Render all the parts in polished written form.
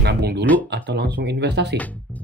Nabung dulu atau langsung investasi?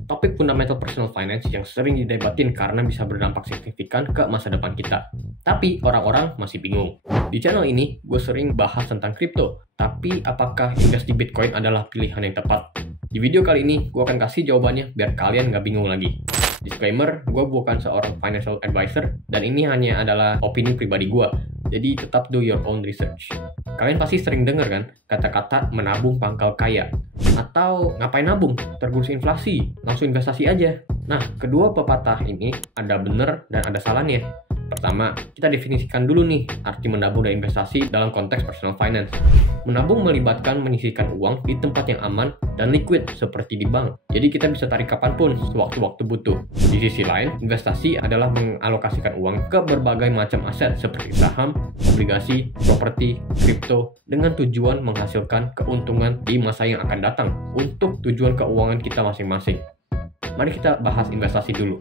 Topik fundamental personal finance yang sering didebatin karena bisa berdampak signifikan ke masa depan kita. Tapi orang-orang masih bingung. Di channel ini, gue sering bahas tentang kripto. Tapi apakah invest di Bitcoin adalah pilihan yang tepat? Di video kali ini, gue akan kasih jawabannya biar kalian nggak bingung lagi. Disclaimer, gue bukan seorang financial advisor dan ini hanya adalah opini pribadi gue. Jadi tetap do your own research. Kalian pasti sering dengar kan kata-kata menabung pangkal kaya atau ngapain nabung, tergerus inflasi, langsung investasi aja. Nah, kedua pepatah ini ada benar dan ada salahnya. Pertama, kita definisikan dulu nih arti menabung dan investasi dalam konteks personal finance. Menabung melibatkan menyisihkan uang di tempat yang aman dan liquid seperti di bank. Jadi kita bisa tarik kapanpun sewaktu-waktu butuh. Di sisi lain, investasi adalah mengalokasikan uang ke berbagai macam aset seperti saham, obligasi, properti, kripto dengan tujuan menghasilkan keuntungan di masa yang akan datang untuk tujuan keuangan kita masing-masing. Mari kita bahas investasi dulu.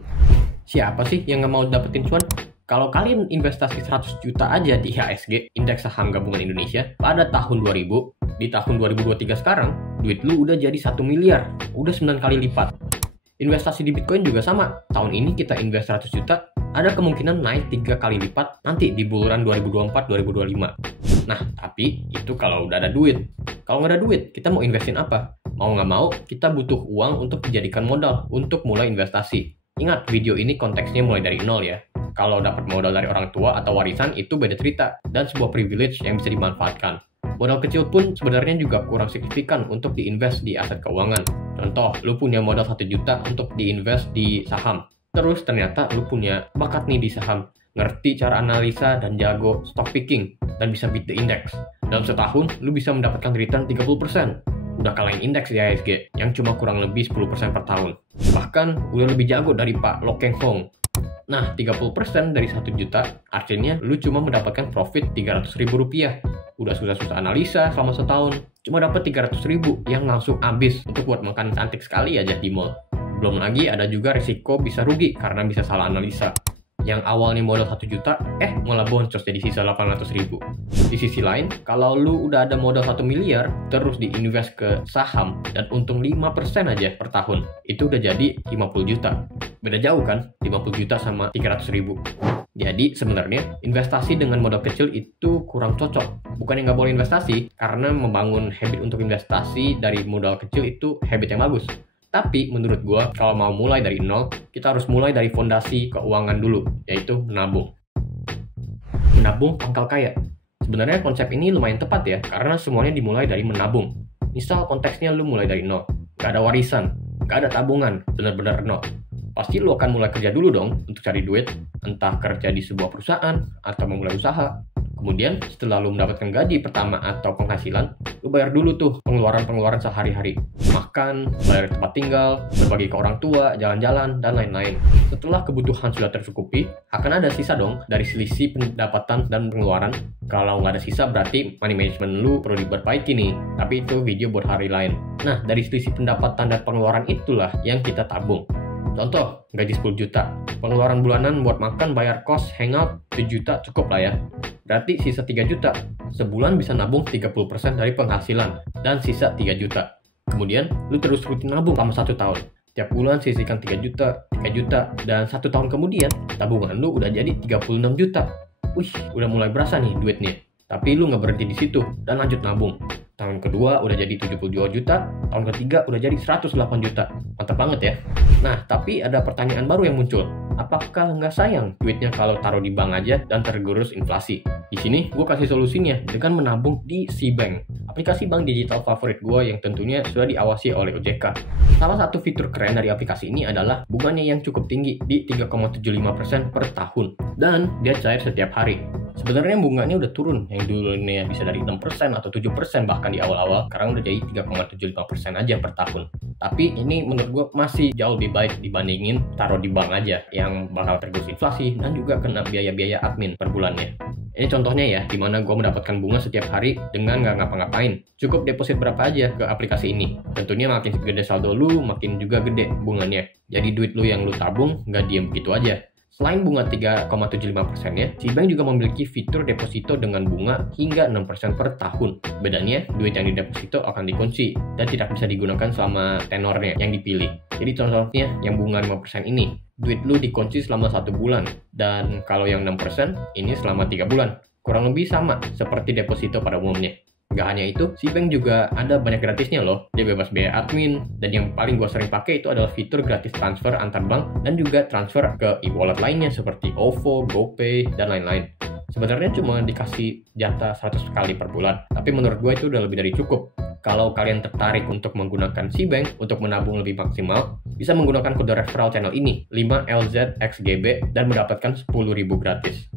Siapa sih yang nggak mau dapetin cuan? Kalau kalian investasi 100 juta aja di IHSG, Indeks Saham Gabungan Indonesia, pada tahun 2000, di tahun 2023 sekarang, duit lu udah jadi 1 miliar, udah 9 kali lipat. Investasi di Bitcoin juga sama, tahun ini kita invest 100 juta, ada kemungkinan naik 3 kali lipat nanti di buluran 2024-2025. Nah, tapi itu kalau udah ada duit. Kalau nggak ada duit, kita mau investin apa? Mau nggak mau, kita butuh uang untuk dijadikan modal, untuk mulai investasi. Ingat, video ini konteksnya mulai dari nol ya. Kalau dapat modal dari orang tua atau warisan itu beda cerita dan sebuah privilege yang bisa dimanfaatkan. Modal kecil pun sebenarnya juga kurang signifikan untuk diinvest di aset keuangan. Contoh, lu punya modal 1 juta untuk diinvest di saham. Terus ternyata lu punya bakat nih di saham, ngerti cara analisa dan jago stock picking dan bisa beat the index. Dalam setahun, lu bisa mendapatkan return 30%. Udah kalahin indeks di IHSG yang cuma kurang lebih 10% per tahun. Bahkan udah lebih jago dari Pak Lo Keng Hong. Nah, 30% dari 1 juta artinya lu cuma mendapatkan profit 300 ribu rupiah. Udah susah-susah analisa selama setahun, cuma dapat 300 ribu yang langsung habis untuk buat makan cantik sekali aja di mall. Belum lagi ada juga risiko bisa rugi karena bisa salah analisa. Yang awalnya modal 1 juta, malah boncos jadi sisa 800 ribu. Di sisi lain, kalau lu udah ada modal 1 miliar, terus diinvest ke saham, dan untung 5% aja per tahun, itu udah jadi 50 juta. Beda jauh kan, 50 juta sama 300 ribu. Jadi sebenarnya investasi dengan modal kecil itu kurang cocok. Bukannya nggak boleh investasi, karena membangun habit untuk investasi dari modal kecil itu habit yang bagus. Tapi menurut gue, kalau mau mulai dari nol, kita harus mulai dari fondasi keuangan dulu, yaitu menabung. Menabung pangkal kaya. Sebenarnya konsep ini lumayan tepat ya, karena semuanya dimulai dari menabung. Misal konteksnya lu mulai dari nol, gak ada warisan, gak ada tabungan, benar-benar nol. Pasti lu akan mulai kerja dulu dong untuk cari duit, entah kerja di sebuah perusahaan atau memulai usaha. Kemudian setelah lu mendapatkan gaji pertama atau penghasilan, lu bayar dulu tuh pengeluaran-pengeluaran sehari-hari. Makan, bayar tempat tinggal, berbagi ke orang tua, jalan-jalan, dan lain-lain. Setelah kebutuhan sudah tercukupi, akan ada sisa dong dari selisih pendapatan dan pengeluaran. Kalau nggak ada sisa berarti money management lu perlu diperbaiki nih. Tapi itu video buat hari lain. Nah, dari selisih pendapatan dan pengeluaran itulah yang kita tabung. Contoh, gaji 10 juta. Pengeluaran bulanan buat makan, bayar kos, hangout, 7 juta cukup lah ya. Berarti sisa 3 juta. Sebulan bisa nabung 30% dari penghasilan dan sisa 3 juta. Kemudian, lu terus rutin nabung selama 1 tahun. Tiap bulan sisihkan 3 juta, 3 juta, dan 1 tahun kemudian, tabungan lu udah jadi 36 juta. Wih, udah mulai berasa nih duitnya. Tapi lu nggak berhenti di situ dan lanjut nabung. Tahun kedua udah jadi 72 juta, tahun ketiga udah jadi 108 juta. Mantap banget ya. Nah, tapi ada pertanyaan baru yang muncul. Apakah nggak sayang duitnya kalau taruh di bank aja dan tergerus inflasi? Di sini gue kasih solusinya dengan menabung di SeaBank, aplikasi bank digital favorit gue yang tentunya sudah diawasi oleh OJK. Salah satu fitur keren dari aplikasi ini adalah bunganya yang cukup tinggi di 3,75% per tahun dan dia cair setiap hari. Sebenarnya bunganya udah turun, yang dulunya bisa dari 6% atau 7% bahkan di awal-awal, sekarang udah jadi 3,75% aja per tahun. Tapi ini menurut gue masih jauh lebih baik dibandingin taruh di bank aja yang bakal tergerus inflasi dan juga kena biaya-biaya admin per bulannya. Ini contohnya ya, dimana gue mendapatkan bunga setiap hari dengan nggak ngapa-ngapain. Cukup deposit berapa aja ke aplikasi ini. Tentunya makin gede saldo lu, makin juga gede bunganya. Jadi duit lu yang lu tabung nggak diem begitu aja. Selain bunga 3,75%-nya, si bank juga memiliki fitur deposito dengan bunga hingga 6% per tahun. Bedanya, duit yang dideposito akan dikunci dan tidak bisa digunakan selama tenornya yang dipilih. Jadi contohnya yang bunga 5% ini, duit lu dikunci selama 1 bulan. Dan kalau yang 6% ini selama 3 bulan. Kurang lebih sama seperti deposito pada umumnya. Gak hanya itu, si bank juga ada banyak gratisnya loh. Dia bebas biaya admin, dan yang paling gue sering pakai itu adalah fitur gratis transfer antar bank dan juga transfer ke e-wallet lainnya seperti OVO, GoPay, dan lain-lain. Sebenarnya cuma dikasih jatah 100 kali per bulan, tapi menurut gue itu udah lebih dari cukup. Kalau kalian tertarik untuk menggunakan si bank untuk menabung lebih maksimal, bisa menggunakan kode referral channel ini 5LZXGB dan mendapatkan 10.000 gratis.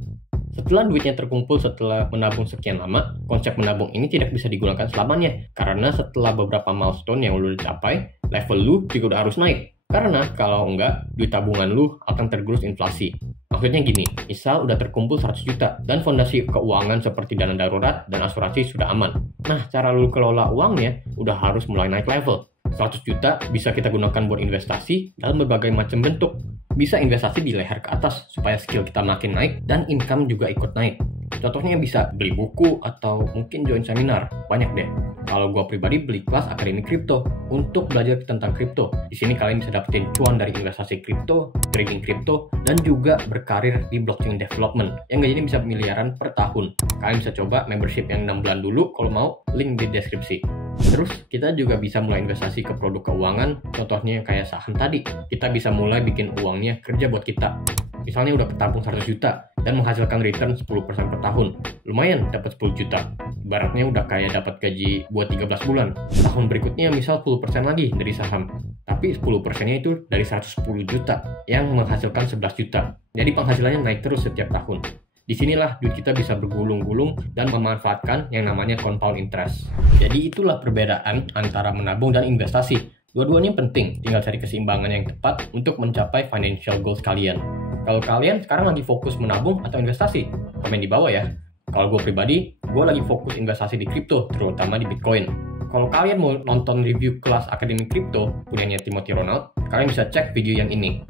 Setelah duitnya terkumpul setelah menabung sekian lama, konsep menabung ini tidak bisa digunakan selamanya. Karena setelah beberapa milestone yang lu capai, level lu juga udah harus naik. Karena kalau enggak, duit tabungan lu akan tergerus inflasi. Maksudnya gini, misal udah terkumpul 100 juta dan fondasi keuangan seperti dana darurat dan asuransi sudah aman. Nah, cara lu kelola uangnya udah harus mulai naik level. 100 juta bisa kita gunakan buat investasi dalam berbagai macam bentuk. Bisa investasi di leher ke atas supaya skill kita makin naik dan income juga ikut naik. Contohnya bisa beli buku atau mungkin join seminar. Banyak deh. Kalau gue pribadi beli kelas Akademi Kripto untuk belajar tentang kripto. Di sini kalian bisa dapetin cuan dari investasi kripto, trading kripto, dan juga berkarir di blockchain development yang gajinya bisa miliaran per tahun. Kalian bisa coba membership yang 6 bulan dulu kalau mau, link di deskripsi. Terus kita juga bisa mulai investasi ke produk keuangan, contohnya kayak saham tadi. Kita bisa mulai bikin uangnya kerja buat kita. Misalnya udah ketampung 100 juta dan menghasilkan return 10% per tahun. Lumayan dapat 10 juta. Ibaratnya udah kayak dapat gaji buat 13 bulan. Tahun berikutnya misal 10% lagi dari saham. Tapi 10%-nya itu dari 110 juta yang menghasilkan 11 juta. Jadi penghasilannya naik terus setiap tahun. Disinilah duit kita bisa bergulung-gulung dan memanfaatkan yang namanya compound interest. Jadi itulah perbedaan antara menabung dan investasi. Dua-duanya penting, tinggal cari keseimbangan yang tepat untuk mencapai financial goals kalian. Kalau kalian sekarang lagi fokus menabung atau investasi? Komen di bawah ya. Kalau gue pribadi, gue lagi fokus investasi di kripto, terutama di Bitcoin. Kalau kalian mau nonton review kelas Akademi Kripto punyanya Timothy Ronald, kalian bisa cek video yang ini.